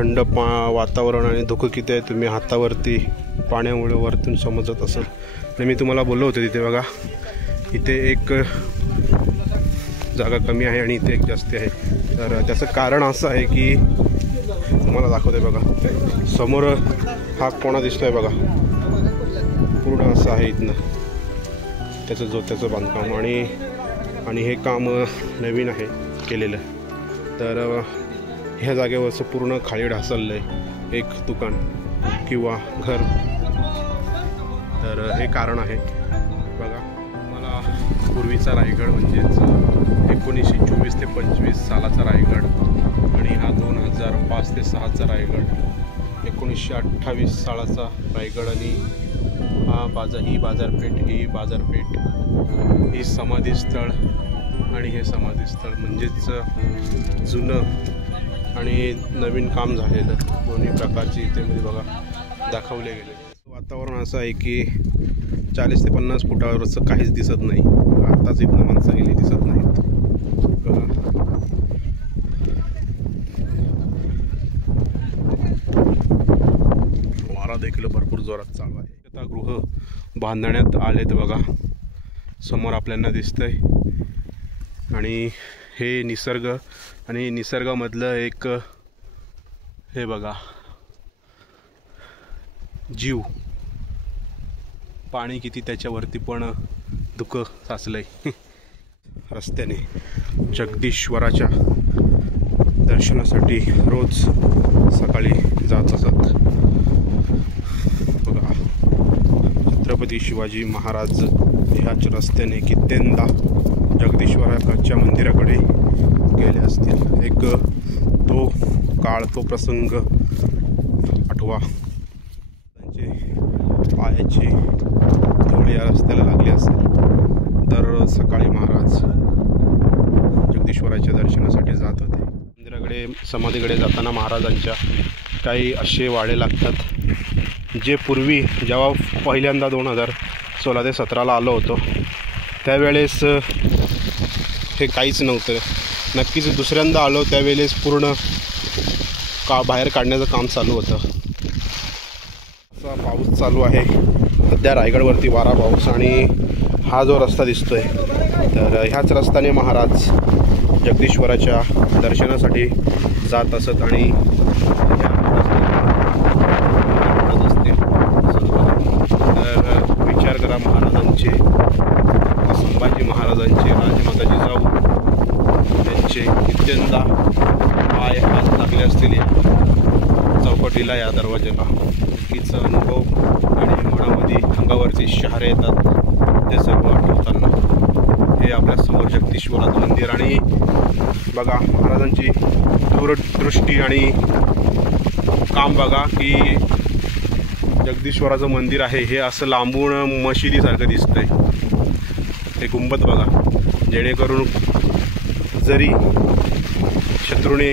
थंड वातावरण आणि धुकं किती आहे तुम्ही हातावरती पाण्यामुळे वरतून समजत असेल. आणि मी तुम्हाला बोललो होतो तिथे बघा, इथे एक जागा कमी आहे आणि इथे एक जास्त आहे. तर त्याचं कारण असं आहे की तुम्हाला दाखवते बघा, समोर हा कोणा दिसतोय बघा, पूर्ण असं आहे इथनं त्याचं जोत्याचं बांधकाम. आणि हे काम नवीन आहे केलेलं. तर ह्या जागेवरचं पूर्ण खाली ढासळलं आहे एक दुकान किंवा घर. तर हे कारण आहे बघा. मला पूर्वीचा रायगड म्हणजेच 1924 ते 25 सालाचा रायगड आणि हा 2005 ते 6चा रायगड, 1928 सालाचा रायगड आणि ही बाजारपेठ, ही समाधीस्थळ आणि हे समाधीस्थळ म्हणजेच जुनं आणि नवीन काम झालेलं दोन्ही प्रकारचे इथे मध्ये बघा दाखवले गेले. वातावरण असं आहे की 40 ते 50 फुटावरचं काहीच दिसत नाही. आताच इथनं माणसं गेली दिसत नाहीत बघा. वारा देखील भरपूर जोरात चालू आहे. आता गृह बांधण्यात आलेत बघा, समोर आपल्याला दिसतंय. आणि हे निसर्ग आणि निसर्गामधलं एक हे बघा जीव, पाणी किती त्याच्यावरती पण धुकं साचलंय. रस्त्याने जगदीश्वराच्या दर्शनासाठी रोज सकाळी जात असत बघा. छत्रपती शिवाजी महाराज ह्याच रस्त्याने कित्येंदा जगदीश्वराच्या मंदिराकडे गेले असतील. एक तो काळ, तो प्रसंग आठवा. त्यांचे पायाचे धूळ या रस्त्याला लागले असेल. दर सकाळी महाराज जगदीश्वराच्या दर्शनासाठी जात होते. मंदिराकडे, समाधीकडे जाताना महाराजांच्या काही असे वाडे लागतात जे पूर्वी जेव्हा पहिल्यांदा 2016 ते 17ला आलो होतो त्यावेळेस हे काहीच नव्हतं. नक्कीच दुसऱ्यांदा आलो त्यावेळेस पूर्ण बाहेर काढण्याचं काम चालू होतं. असा पाऊस चालू आहे सध्या रायगडवरती, वारा पाऊस. आणि हा जो रस्ता दिसतोय तर ह्याच रस्त्याने महाराज जगदीश्वराच्या दर्शनासाठी जात असत. आणि तर विचार करा, महाराजांचे, संभाजी महाराजांचे, राजमाता जिजाऊ त्यांचे कित्येंदा पाय हात लागले असतील या चौकटीला, या दरवाज्याला. नक्कीच अनुभव आणि मनामध्ये अंगावरती शहारे येतात ते सर्व आठवताना. हे आपल्या समोर जगदीश्वराचं मंदिर आणि बघा महाराजांची दूरदृष्टी आणि काम बघा की जगदीश्वराचं मंदिर आहे हे असं लांबून मशिदीसारखं दिसतंय. हे गुंबद बघा, जेणेकरून जरी शत्रूने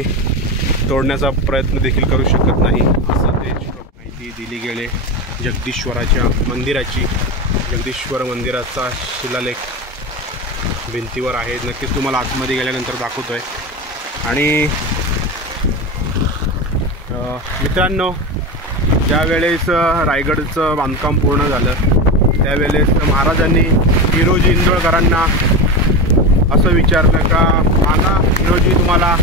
तोडण्याचा प्रयत्न देखील करू शकत नाही असं ते माहिती दिली गेले. जगदीश्वराच्या मंदिराची, जगदीश्वर मंदिराचा शिलालेख भिंतीवर आहे. नक्कीच तुम्हाला आतमध्ये गेल्यानंतर दाखवतोय. आणि मित्रांनो, ज्यावेळेस रायगडचं बांधकाम पूर्ण झालं त्यावेळेस महाराजांनी हिरोजी इंदोळकरांना असं विचारलं का मला हिरोजी तुम्हाला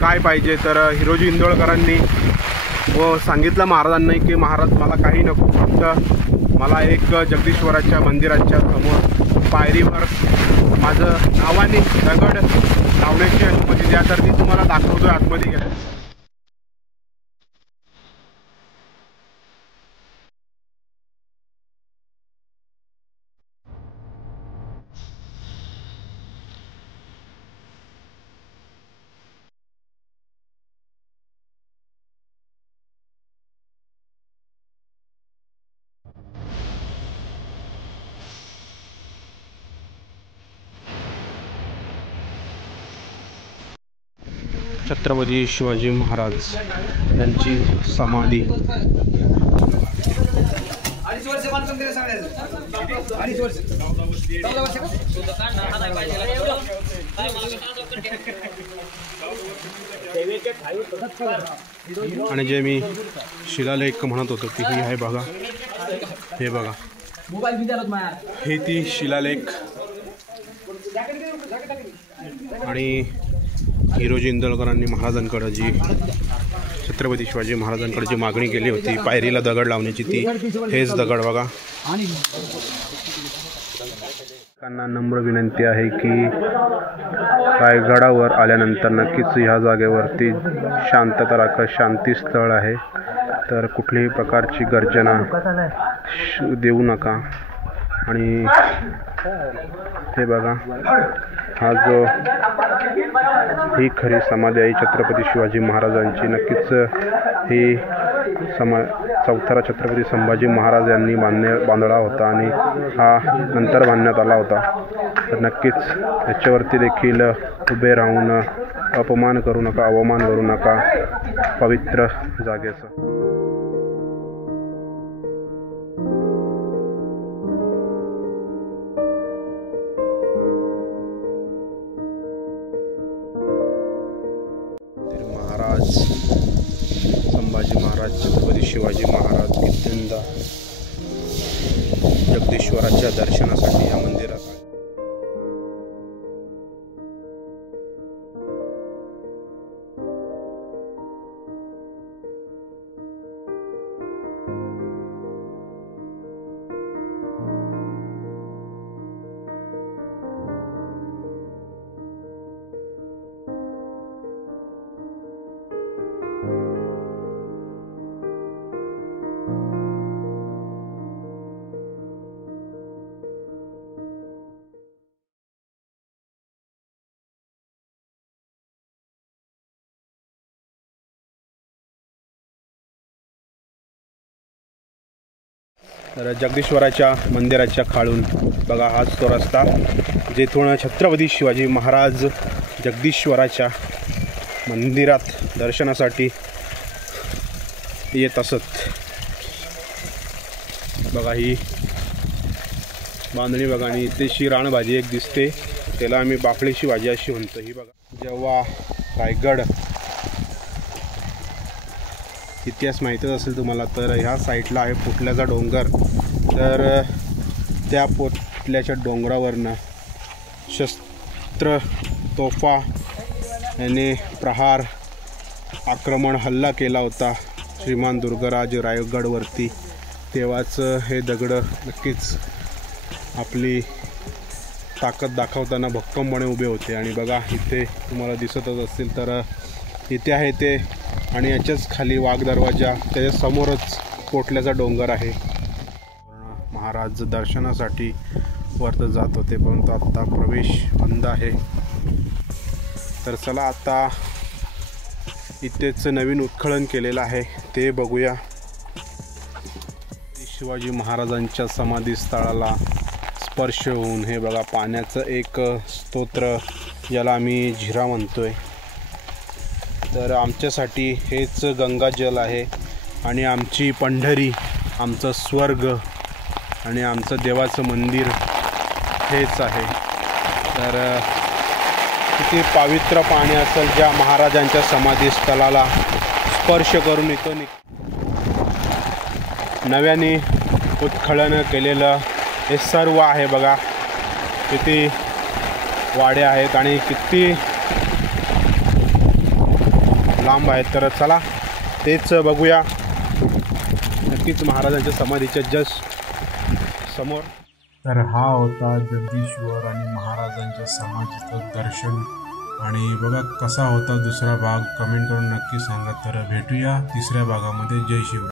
काय पाहिजे. तर हिरोजी इंदोळकरांनी सांगितलं महाराजांना की महाराज मला काही नको, फक्त मला एक जगदीश्वराच्या मंदिराच्या समोर पायरीवर माझं नावाने दगड लावण्याची अनुमती द्या. तर ती तुम्हाला दाखवतोय आतमध्ये गेलं. छत्रपती शिवाजी महाराज यांची समाधी. आणि जे मी शिलालेख म्हणत होतो की ही आहे बघा, हे बघा, हे ती शिलालेख. आणि हिरोजी इंदलकरांनी महाराजांकडे जी छत्रपती शिवाजी महाराजांकडे जी मागणी केली होती पायरीला दगड लावण्याची, ती हेच दगड बघा. त्यांना नम्र विनंती आहे की रायगडावर आल्यानंतर नक्कीच ह्या जागेवरती शांतता राखा. शांती स्थळ आहे, तर कुठलीही प्रकारची गर्जना देऊ नका. आणि हे बघा, हा जो ही खरी समाधी आहे छत्रपती शिवाजी महाराजांची. नक्कीच ही चौथरा छत्रपती संभाजी महाराज यांनी बांधला होता आणि हा नंतर बांधण्यात आला होता. तर नक्कीच याच्यावरती देखील उभे राहून अपमान करू नका, अवमान करू नका पवित्र जागेचं. संभाजी महाराज, छत्रपती शिवाजी महाराज कित्यंदा जगदीश्वराच्या दर्शनासाठी या मंदिरात आले. तर जगदीश्वराच्या मंदिराच्या खालून बघा, हाच तो रस्ता जेथून छत्रपती शिवाजी महाराज जगदीश्वराच्या मंदिरात दर्शनासाठी येत असत. बघा ही बांधणी बघा. आणि इथेशी रानभाजी एक दिसते, त्याला आम्ही बाफळीची भाजी अशी म्हणतो. ही बघा, जेव्हा रायगड इतिहास माहीतच असेल तुम्हाला, तर ह्या साईडला आहे पोटल्याचा डोंगर. तर त्या पोटल्याच्या डोंगरावरनं शस्त्र तोफा याने प्रहार आक्रमण हल्ला केला होता श्रीमान दुर्गराज रायगडवरती. तेव्हाच हे दगड नक्कीच आपली ताकद दाखवताना भक्कमपणे उभे होते. आणि बघा, इथे तुम्हाला दिसतच असतील तर इथे आहे ते, आणि याच्याच खाली वाघ दरवाजा, त्याच्या समोरच पोटल्याचा डोंगर आहे. महाराज दर्शनासाठी वरत जात होते, परंतु आता प्रवेश बंद आहे. तर चला आता इथेच नवीन उत्खनन केलेलं आहे ते बघूया. शिवाजी महाराजांच्या समाधीस्थळाला स्पर्श होऊन हे बघा, पाण्याचं एक स्तोत्र ज्याला आम्ही झिरा म्हणतोय. तर आमच्यासाठी हेच गंगाजल आहे आणि आमची पंढरी, आमचं स्वर्ग आणि आमचं देवाचं मंदिर हेच आहे. तर किती पवित्र पाणी असेल ज्या महाराजांच्या समाधीस्थळाला स्पर्श करून इथं नव्याने उत्खनन केलेलं हे सर्व आहे. बघा किती वाड्या आहेत आणि किती लांब आहेत. तर चला तेच बघूया. नक्कीच महाराजांच्या समाधीच्या जस्ट समोर. तर हा होता जगदीश्वर आणि महाराजांच्या समाधीचं दर्शन. आणि बघा कसा होता दुसरा भाग, कमेंट करून नक्की सांगा. तर भेटूया तिसऱ्या भागामध्ये. जय शिवराय.